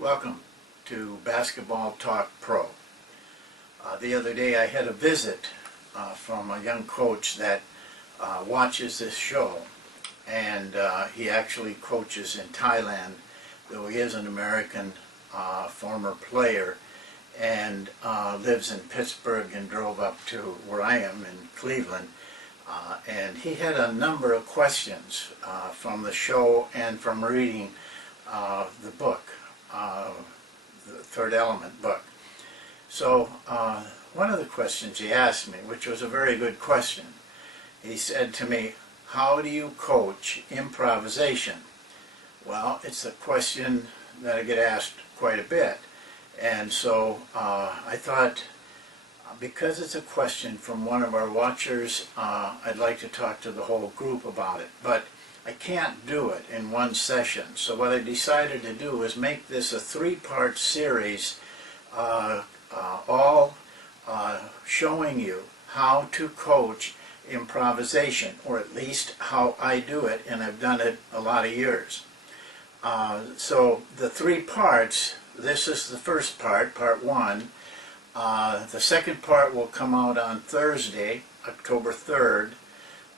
Welcome to Basketball Talk Pro. The other day I had a visit from a young coach that watches this show, and he actually coaches in Thailand, though he is an American former player, and lives in Pittsburgh and drove up to where I am in Cleveland. And he had a number of questions from the show and from reading the book, the Third Element book. So one of the questions he asked me, which was a very good question, he said to me, "How do you coach improvisation?" Well, it's a question that I get asked quite a bit, and so I thought, because it's a question from one of our watchers, I'd like to talk to the whole group about it, but I can't do it in one session. So what I decided to do is make this a three-part series, all showing you how to coach improvisation, or at least how I do it, and I've done it a lot of years. So the three parts, this is the first part, part one. The second part will come out on Thursday, October 3rd,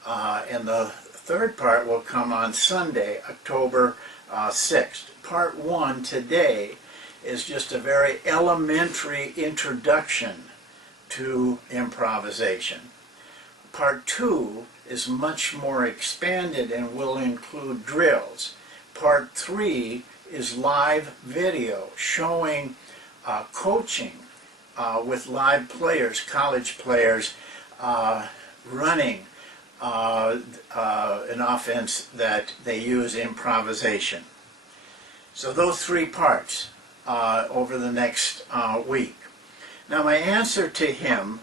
and the third part will come on Sunday, October 6th. Part one today is just a very elementary introduction to improvisation. Part two is much more expanded and will include drills. Part three is live video showing coaching with live players, college players, running an offense that they use improvisation. So those three parts over the next week. Now my answer to him,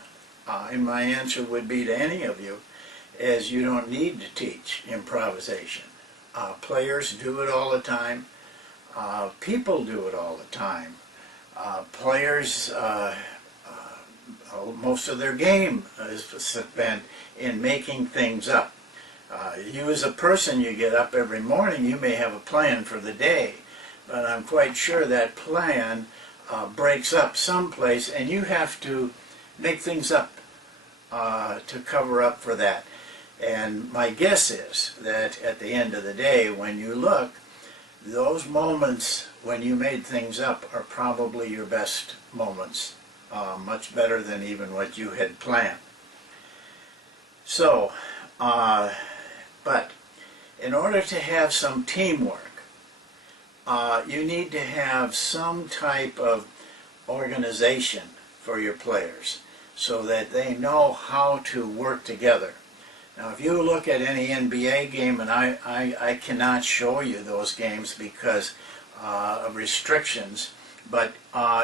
and my answer would be to any of you, is you don't need to teach improvisation. Players do it all the time. People do it all the time. Players, most of their game is spent in making things up. You as a person, you get up every morning, you may have a plan for the day, but I'm quite sure that plan breaks up someplace, and you have to make things up to cover up for that. And my guess is that at the end of the day, when you look, those moments when you made things up are probably your best moments, much better than even what you had planned. So, but in order to have some teamwork, you need to have some type of organization for your players so that they know how to work together. Now, if you look at any NBA game, and I cannot show you those games because of restrictions, but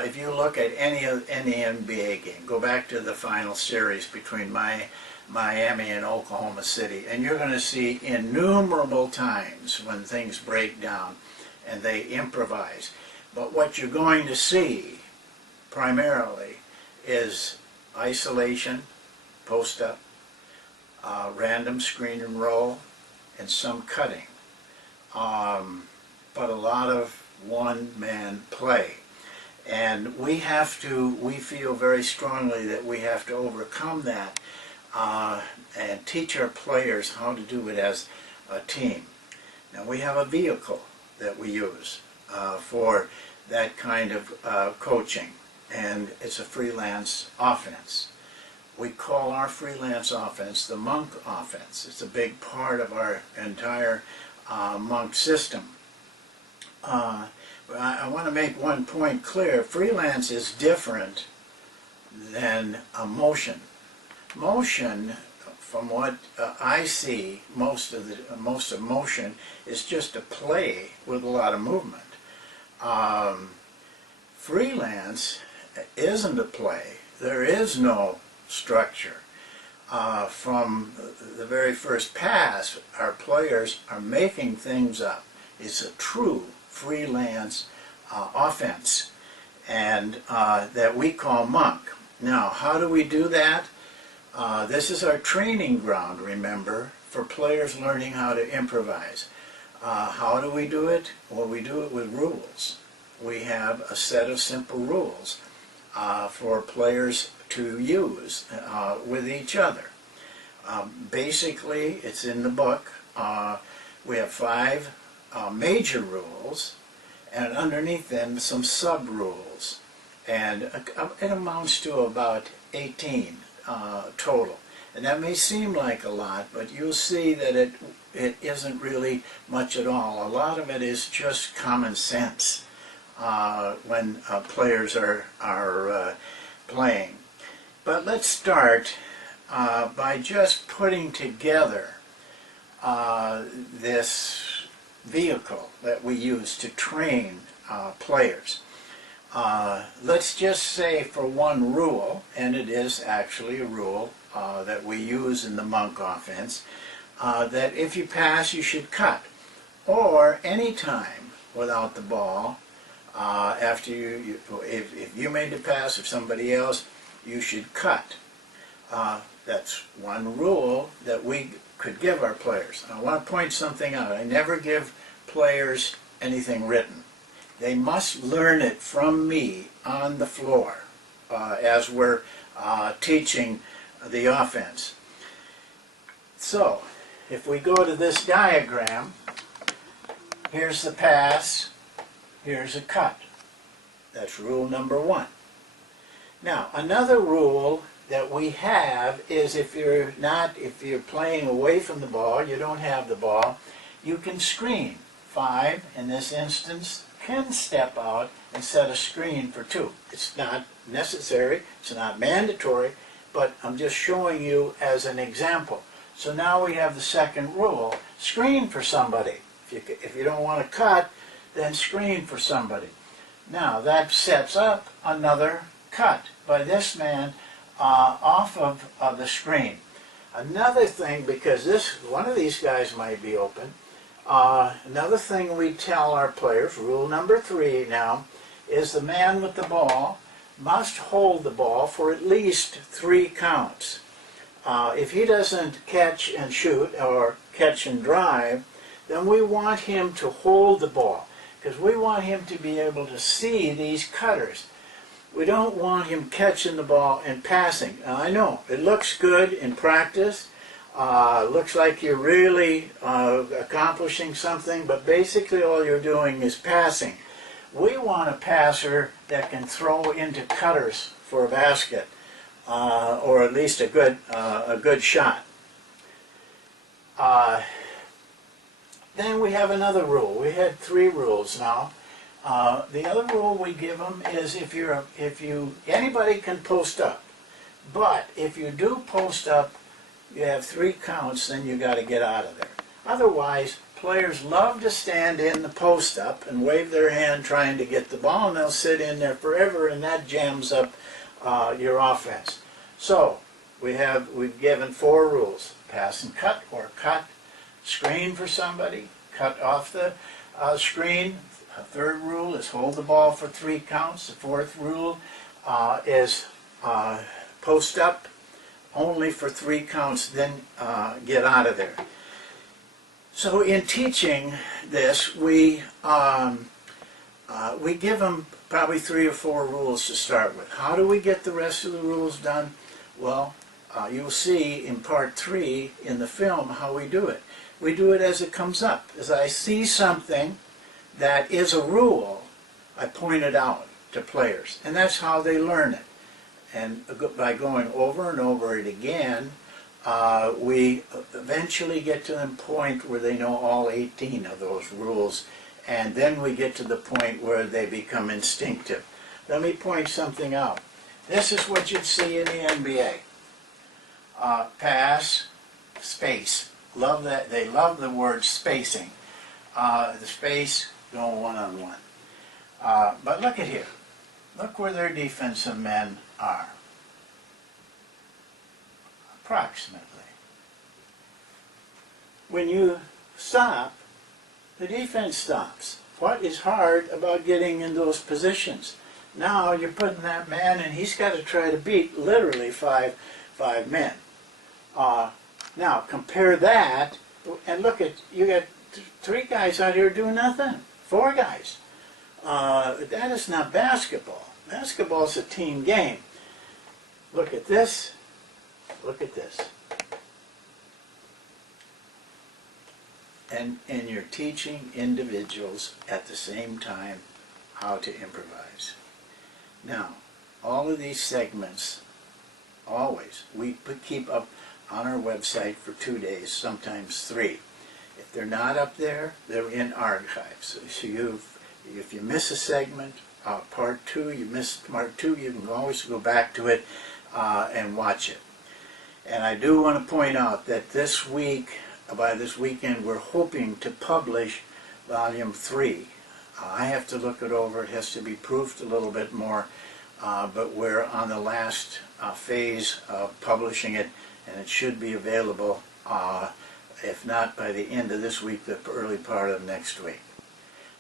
if you look at any NBA game, go back to the final series between Miami and Oklahoma City, and you're going to see innumerable times when things break down and they improvise. But what you're going to see primarily is isolation, post-up, random screen and roll, and some cutting, but a lot of one-man play. And we feel very strongly that we have to overcome that and teach our players how to do it as a team. Now we have a vehicle that we use for that kind of coaching, and it's a freelance offense. We call our freelance offense the Monk offense. It's a big part of our entire Monk system. But I want to make one point clear. Freelance is different than a motion. Motion, from what I see, most of motion is just a play with a lot of movement. Freelance isn't a play. There is no structure. From the very first pass, our players are making things up. It's a true freelance offense, and that we call Monk. Now, how do we do that? This is our training ground, remember, for players learning how to improvise. How do we do it? Well, we do it with rules. We have a set of simple rules for players to use with each other. Basically, it's in the book. We have 5 major rules, and underneath them some sub-rules. And it amounts to about 18 total. And that may seem like a lot, but you'll see that it isn't really much at all. A lot of it is just common sense when players are playing. But let's start by just putting together this vehicle that we use to train players. Let's just say for one rule, and it is actually a rule that we use in the monk offense, that if you pass, you should cut. Or any time without the ball, after if you made the pass or somebody else, you should cut. That's one rule that we could give our players. I want to point something out. I never give players anything written. They must learn it from me on the floor as we're teaching the offense. So, if we go to this diagram, here's the pass, here's a cut. That's rule number 1. Now, another rule that we have is if you're playing away from the ball, you don't have the ball, you can screen. 5, in this instance, can step out and set a screen for 2. It's not necessary, it's not mandatory, but I'm just showing you as an example. So now we have the second rule, screen for somebody. If you don't want to cut, then screen for somebody. Now that sets up another cut by this man off of the screen. Another thing, because one of these guys might be open, another thing we tell our players, rule number 3 now, is the man with the ball must hold the ball for at least 3 counts. If he doesn't catch and shoot or catch and drive, then we want him to hold the ball because we want him to be able to see these cutters. We don't want him catching the ball and passing. Now, I know it looks good in practice. Looks like you're really accomplishing something, but basically all you're doing is passing. We want a passer that can throw into cutters for a basket, or at least a good shot. Then we have another rule. We had 3 rules now. The other rule we give them is anybody can post up, but if you do post up, you have 3 counts, then you got to get out of there. Otherwise, players love to stand in the post up and wave their hand trying to get the ball, and they'll sit in there forever, and that jams up your offense. So we've given 4 rules: pass and cut, or cut, screen for somebody, cut off the screen. A 3rd rule is hold the ball for 3 counts. The 4th rule is post up only for 3 counts, then get out of there. So in teaching this, we give them probably 3 or 4 rules to start with. How do we get the rest of the rules done? Well, you'll see in part 3 in the film how we do it. We do it as it comes up. As I see something that is a rule, I point it out to players, and that's how they learn it. And by going over and over it again, we eventually get to the point where they know all 18 of those rules, and then we get to the point where they become instinctive. Let me point something out. This is what you'd see in the NBA. Pass, space. Love that. They love the word spacing. The space, going one-on-one. But look at here. Look where their defensive men are. Approximately. When you stop, the defense stops. What is hard about getting in those positions? Now you're putting that man, and he's got to try to beat literally five men. Now compare that, and look at, you got 3 guys out here do nothing. 4 guys. That is not basketball. Basketball is a team game. Look at this. Look at this. And you're teaching individuals at the same time how to improvise. Now, all of these segments, always, we keep up on our website for 2 days, sometimes 3. If they're not up there, they're in archives. So if you miss a segment, part 2, you missed part 2, you can always go back to it and watch it. And I do want to point out that this week, by this weekend, we're hoping to publish Volume 3. I have to look it over. It has to be proofed a little bit more, but we're on the last phase of publishing it, and it should be available, if not by the end of this week, the early part of next week.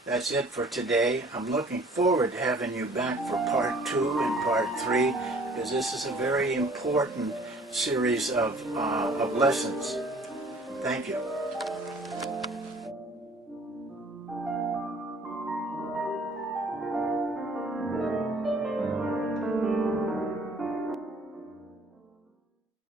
That's it for today. I'm looking forward to having you back for Part 2 and Part 3, because this is a very important series of lessons. Thank you.